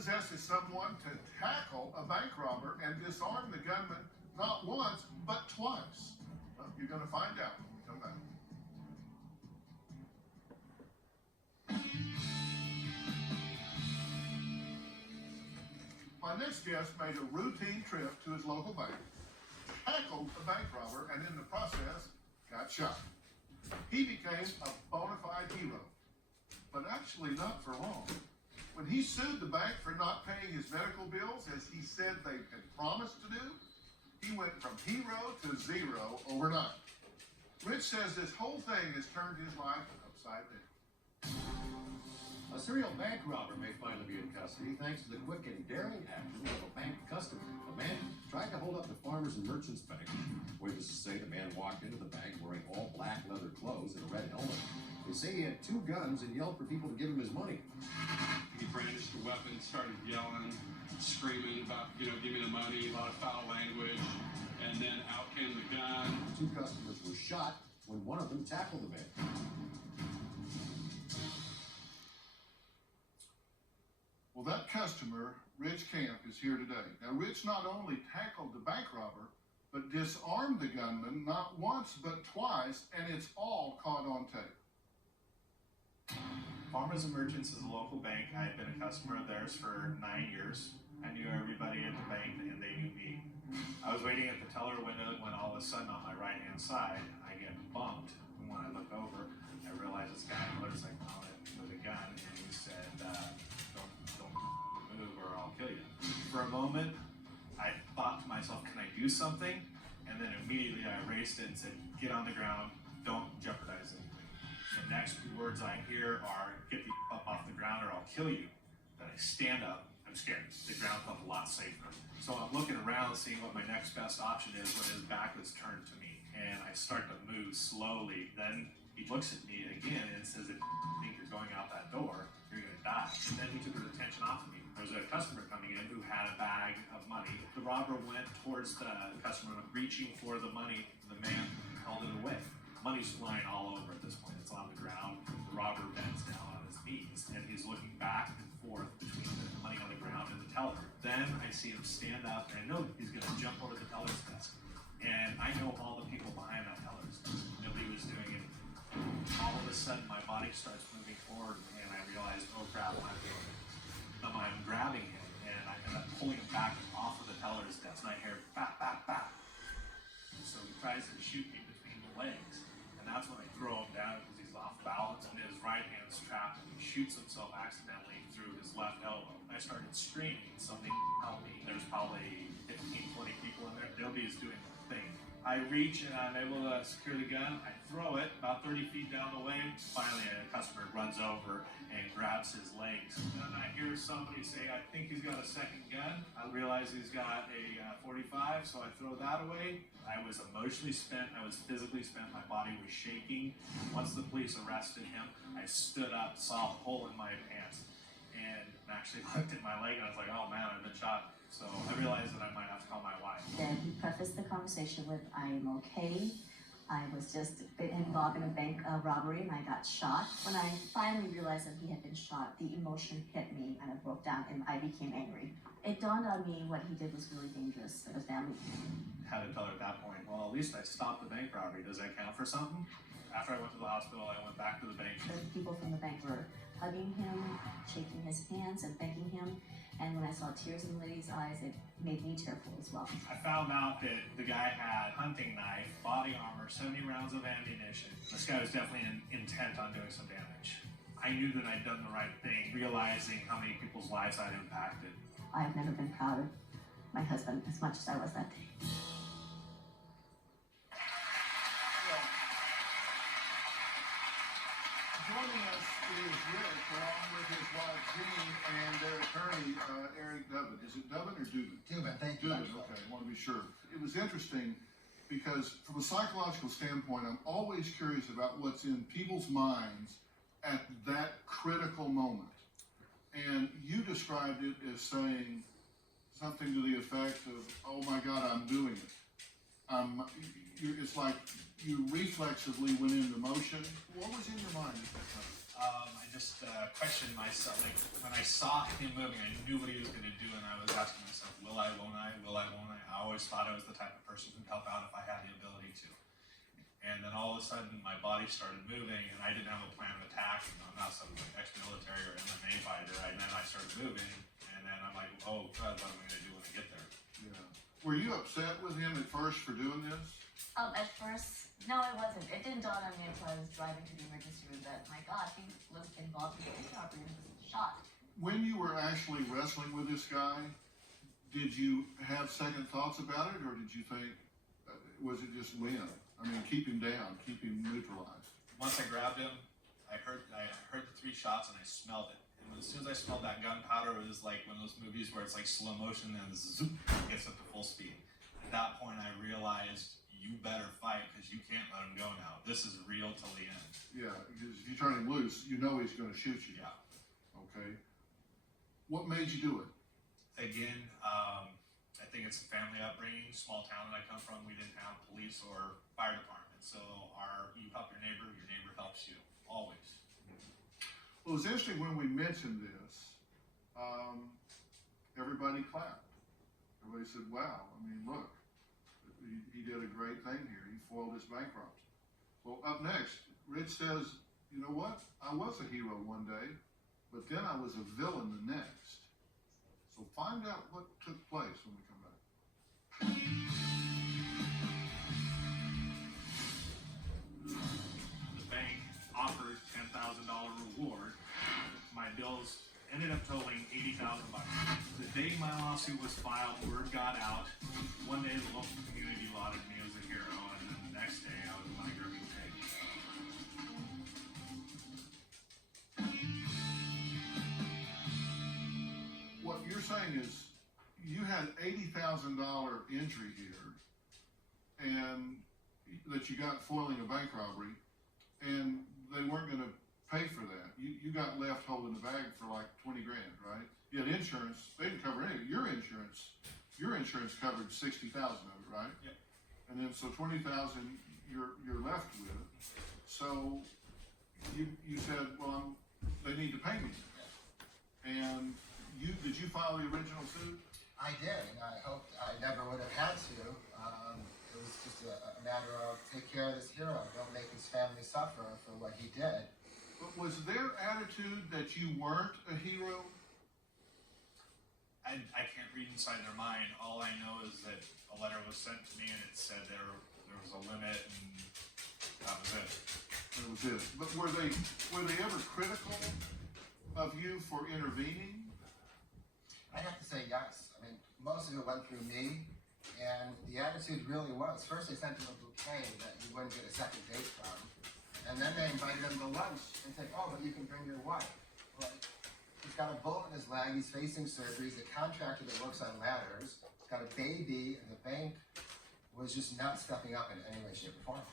possesses someone to tackle a bank robber and disarm the gunman not once, but twice? Well, you're going to find out when we come back. My next guest made a routine trip to his local bank, tackled a bank robber, and in the process, got shot. He became a bona fide hero, but actually not for long. When he sued the bank for not paying his medical bills, as he said they had promised to do, he went from hero to zero overnight. Rich says this whole thing has turned his life upside down. A serial bank robber may finally be in custody thanks to the quick and daring action of a bank customer. The man tried to hold up the Farmers and Merchants Bank. Witnesses say the man walked into the bank wearing all black leather clothes and a red helmet. They say he had 2 guns and yelled for people to give him his money. He brandished a weapon, started yelling, screaming about, give me the money, a lot of foul language, and then out came the gun. 2 customers were shot when one of them tackled the man. Well, that customer, Rich Camp, is here today. Now, Rich not only tackled the bank robber, but disarmed the gunman not once, but twice, and it's all caught on tape. Farmers and Merchants is a local bank. I had been a customer of theirs for 9 years. I knew everybody at the bank, and they knew me. I was waiting at the teller window when all of a sudden on my right-hand side, I get bumped. And when I look over, I realize this guy in a motorcycle helmet with a gun, and he said, don't move or I'll kill you. For a moment, I thought to myself, can I do something? And then immediately I erased it and said, get on the ground, don't jeopardize anything. The next words I hear are, get the up off the ground or I'll kill you. Then I stand up, I'm scared. The ground felt a lot safer. So I'm looking around, seeing what my next best option is when his back was turned to me. And I start to move slowly. Then he looks at me again and says, if you think you're going out that door, you're gonna die. And then he took his attention off of me. There was a customer coming in who had a bag of money. The robber went towards the customer, reaching for the money. The man held it away. Money's flying all over at this point. It's on the ground. The robber bends down on his knees and he's looking back and forth between the money on the ground and the teller. Then I see him stand up and I know he's gonna jump over the teller's desk. And I know all the people behind that teller's desk. Nobody was doing anything. All of a sudden my body starts moving forward and I realize, oh crap, I'm grabbing him and I end up pulling him back off of the teller's desk and I hear bap, bap, bap. So he tries to shoot me between the legs. And that's when I throw him down because he's off balance and his right hand's trapped and he shoots himself accidentally through his left elbow. I started screaming, somebody help me. There's probably 15, 20 people in there. Nobody's doing a thing. I reach and I'm able to secure the gun. I throw it about 30 feet down the way. Finally, a customer runs over and grabs his legs. And I hear somebody say, I think he's got a second gun. I realize he's got a 45, so I throw that away. I was emotionally spent. I was physically spent. My body was shaking. Once the police arrested him, I stood up, saw a hole in my pants, and actually looked at my leg and I was like, oh man, I've been shot. So I realized that I might have to call my wife. Then he prefaced the conversation with, I'm okay. I was just involved in a bank robbery and I got shot. When I finally realized that he had been shot, the emotion hit me and I broke down and I became angry. It dawned on me what he did was really dangerous for the family. Had to tell her at that point, well, at least I stopped the bank robbery. Does that count for something? After I went to the hospital, I went back to the bank. The people from the bank were hugging him, shaking his hands and thanking him. And when I saw tears in the lady's eyes, it made me tearful as well. I found out that the guy had hunting knife, body armor, 70 rounds of ammunition. This guy was definitely intent on doing some damage. I knew that I'd done the right thing, realizing how many people's lives I'd impacted. I've never been proud of my husband as much as I was that day. Joining us is Rick, along with his wife Jean and their attorney Eric Dubin. Is it Dubin or Dubin? Dubin, thank you. Dubin, okay, I want to be sure. It was interesting because from a psychological standpoint, I'm always curious about what's in people's minds at that critical moment. And you described it as saying something to the effect of, oh my God, I'm doing it. It's like you reflexively went into motion. What was in your mind at that time? I just questioned myself. Like when I saw him moving, I knew what he was going to do, and I was asking myself, will I, won't I, will I, won't I? I always thought I was the type of person who'd help out if I had the ability to. And then all of a sudden, my body started moving, and I didn't have a plan of attack. And I'm not some ex-military or MMA fighter. And then I started moving, and then I'm like, oh God, what am I going to do when I get there? Yeah. Were you upset with him at first for doing this? At first, no, I wasn't. It didn't dawn on me until I was driving to the emergency room that, my God, he was involved in a bank robbery and was shot. When you were actually wrestling with this guy, did you have second thoughts about it, or did you think, was it just win? I mean, keep him down, keep him neutralized. Once I grabbed him, I heard the 3 shots and I smelled it. And as soon as I smelled that gunpowder, it was like one of those movies where it's like slow motion and zoop, it gets up to full speed. At that point, I realized you better fight because you can't let him go now. This is real till the end. Yeah, because if you turn him loose, you know he's going to shoot you. Yeah. Okay. What made you do it? Again, I think it's a family upbringing. Small town that I come from, we didn't have police or fire department. So you help your neighbor helps you, always. Well, it's interesting when we mentioned this, everybody clapped. Everybody said, wow, I mean, look, he did a great thing here. He foiled this bank robbery. Well, up next, Rich says, you know what? I was a hero one day, but then I was a villain the next. So find out what took place when we come back. The bank offered $10,000 reward. My bills ended up totaling $80,000. The day my lawsuit was filed, word got out. One day the local community lauded me as a hero, and then the next day I was a money grubbing pig. What you're saying is you had $80,000 injury here, and that you got foiling a bank robbery, and they weren't going to pay for that. You got left holding the bag for like 20 grand, right? You had insurance. They didn't cover anything. Your insurance covered 60,000 of it, right? Yep. And then so 20,000 you're left with. So you said, well, they need to pay me. And did you file the original suit? I did, and I hoped I never would have had to. It was just a matter of take care of this hero. Don't make his family suffer for what he did. But was their attitude that you weren't a hero? I can't read inside their mind. All I know is that a letter was sent to me and it said there was a limit and that was it. That was it. But were they ever critical of you for intervening? I'd have to say yes. I mean, most of it went through me, and the attitude really was, first they sent him a bouquet that you wouldn't get a second date from, and then they invited him to lunch and said, oh, but you can bring your wife. Like, he's got a bullet in his leg, he's facing surgery, he's a contractor that works on ladders, he's got a baby, and the bank was just not stepping up in any way, shape, or form.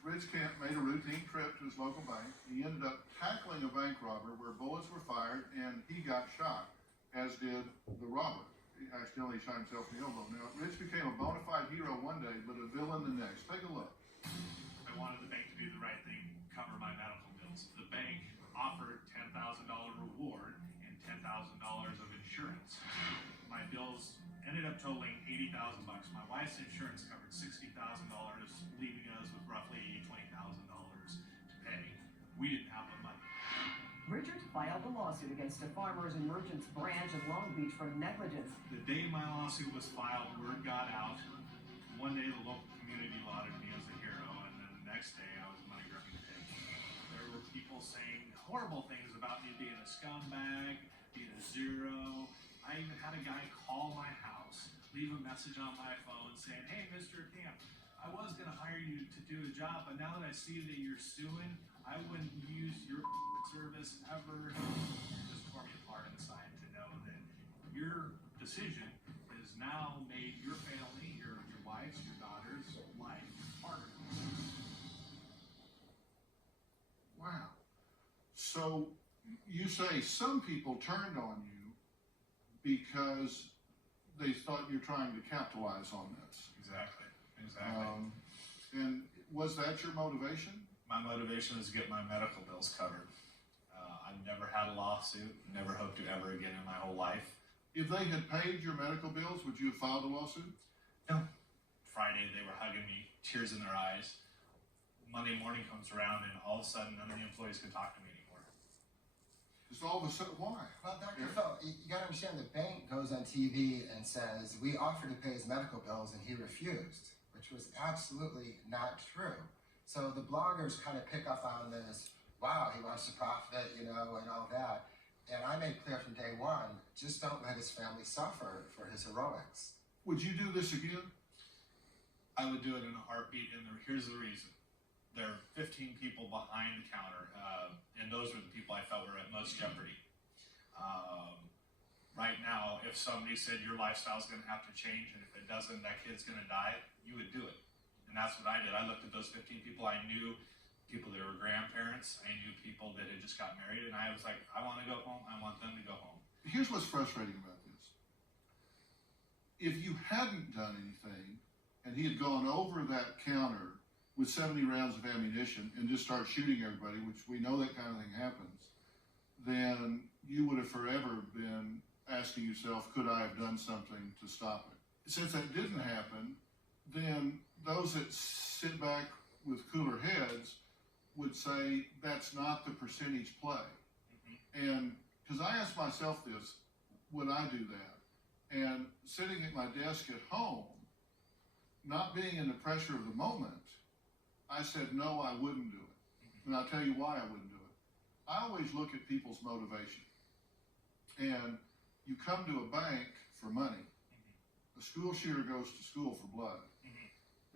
Rich Kemp made a routine trip to his local bank. He ended up tackling a bank robber where bullets were fired and he got shot, as did the robber. He accidentally shot himself in the elbow. Now, Rich became a bona fide hero one day, but a villain the next. Take a look. I wanted the bank to do the right thing, cover my medical bills. The bank offered $10,000 reward and $10,000 of insurance. My bills ended up totaling $80,000. My wife's insurance covered $60,000, leaving us with roughly $20,000 to pay. We didn't have the money. Richard filed a lawsuit against a Farmers and Merchants branch in Long Beach for negligence. The day my lawsuit was filed, word got out. One day the local community lauded me as a hero, and then the next day I was a money grubbing pig. There were people saying horrible things about me being a scumbag, being a zero. I even had a guy call my house, leave a message on my phone saying, hey, Mr. Camp, I was going to hire you to do a job, but now that I see that you're suing, I wouldn't use your service ever. It just tore me apart inside to know that your decision has now made your family, your wife's, your daughter's life harder. Wow. So you say some people turned on you because they thought you're trying to capitalize on this. Exactly. And was that your motivation? My motivation is to get my medical bills covered. I've never had a lawsuit, never hope to ever again in my whole life. If they had paid your medical bills, would you have filed a lawsuit? No. Friday, they were hugging me, tears in their eyes. Monday morning comes around, and all of a sudden, none of the employees could talk to me anymore. Just all of a sudden, why? Well, Dr. Yeah. Phil, you gotta understand the bank goes on TV and says, we offered to pay his medical bills and he refused, which was absolutely not true. So the bloggers kind of pick up on this, wow, he wants to profit, you know, and all that. And I made clear from day one, just don't let his family suffer for his heroics. Would you do this again? I would do it in a heartbeat, and here's the reason. There are 15 people behind the counter, and those were the people I felt were at most jeopardy. Right now, if somebody said your lifestyle is going to have to change, and if it doesn't, that kid's going to die, you would do it. And that's what I did. I looked at those 15 people. I knew people that were grandparents. I knew people that had just got married, and I was like, I want to go home. I want them to go home. Here's what's frustrating about this. If you hadn't done anything, and he had gone over that counter with 70 rounds of ammunition and just start shooting everybody, which we know that kind of thing happens, then you would have forever been asking yourself, could I have done something to stop it? Since that didn't happen, then those that sit back with cooler heads would say that's not the percentage play. Mm-hmm. And because I asked myself this, would I do that? And sitting at my desk at home, not being in the pressure of the moment, I said, no, I wouldn't do it. And I'll tell you why I wouldn't do it. I always look at people's motivation. And you come to a bank for money. A school shooter goes to school for blood.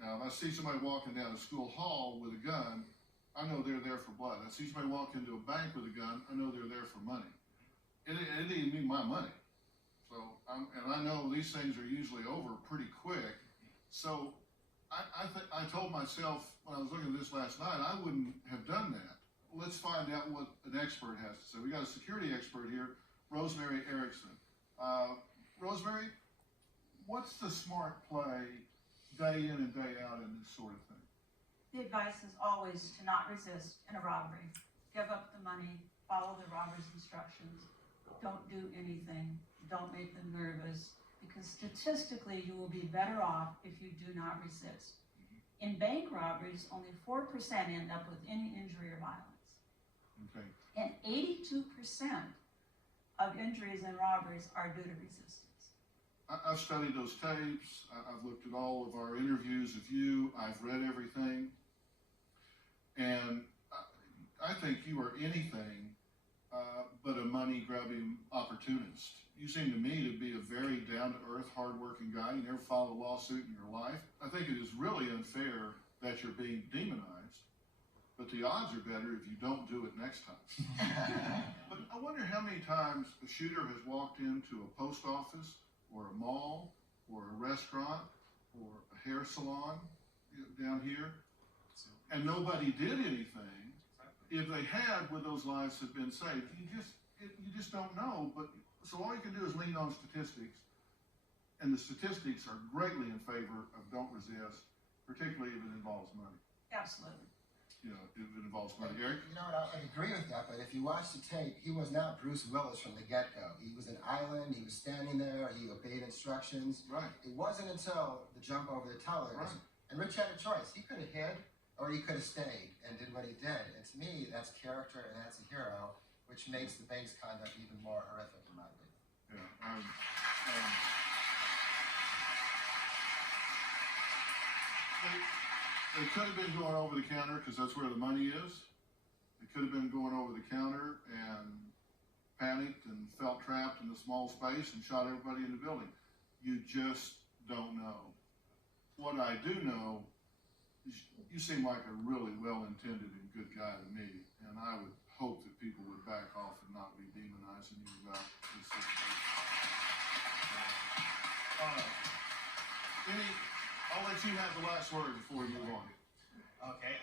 Now, if I see somebody walking down a school hall with a gun, I know they're there for blood. I see somebody walk into a bank with a gun, I know they're there for money. It didn't mean my money. So, and I know these things are usually over pretty quick. So, I told myself when I was looking at this last night, I wouldn't have done that. Let's find out what an expert has to say. We got a security expert here, Rosemary Erickson. Rosemary, what's the smart play day in and day out in this sort of thing? The advice is always to not resist in a robbery. Give up the money, follow the robber's instructions. Don't do anything. Don't make them nervous, because statistically you will be better off if you do not resist. In bank robberies, only 4% end up with any injury or violence. Okay. And 82% of injuries in robberies are due to resistance. I've studied those tapes. I've looked at all of our interviews of you. I've read everything. And I think you are anything but a money-grubbing opportunist. You seem to me to be a very down-to-earth, hard-working guy. You never filed a lawsuit in your life. I think it is really unfair that you're being demonized, but the odds are better if you don't do it next time. But I wonder how many times a shooter has walked into a post office or a mall or a restaurant or a hair salon down here, and nobody did anything. If they had, would those lives have been saved? You just don't know. But so all you can do is lean on statistics, and the statistics are greatly in favor of don't resist, particularly if it involves money. Absolutely. You know, if it involves money. Eric? You know what, I agree with that, but if you watch the tape, he was not Bruce Willis from the get-go. He was an island, he was standing there, he obeyed instructions. Right. It wasn't until the jump over the tellers, Right. and Rich had a choice. He could have hid, or he could have stayed and did what he did. And to me, that's character and that's a hero, which makes the bank's conduct even more horrific in my opinion. Yeah. They could have been going over the counter because that's where the money is. They could have been going over the counter and panicked and felt trapped in a small space and shot everybody in the building. You just don't know. What I do know is you seem like a really well-intended and good guy to me, and I would hope that people would back off and not be demonizing you about this situation. All right. I'll let you have the last word before we move on. Okay,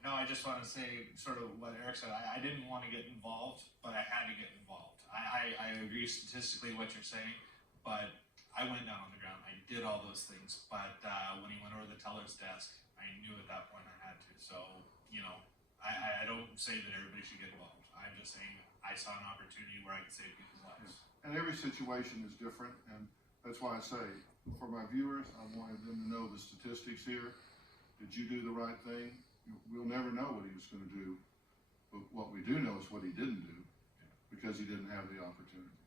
no, I just want to say sort of what Eric said. I didn't want to get involved, but I had to get involved. I agree statistically what you're saying, but I went down on the ground. I did all those things, but when he went over the teller's desk, I knew at that point I had to. So, you know, I don't say that everybody should get involved. I'm just saying I saw an opportunity where I could save people's lives. And every situation is different, and that's why I say, for my viewers, I wanted them to know the statistics here. Did you do the right thing? We'll never know what he was gonna do, but what we do know is what he didn't do, because he didn't have the opportunity.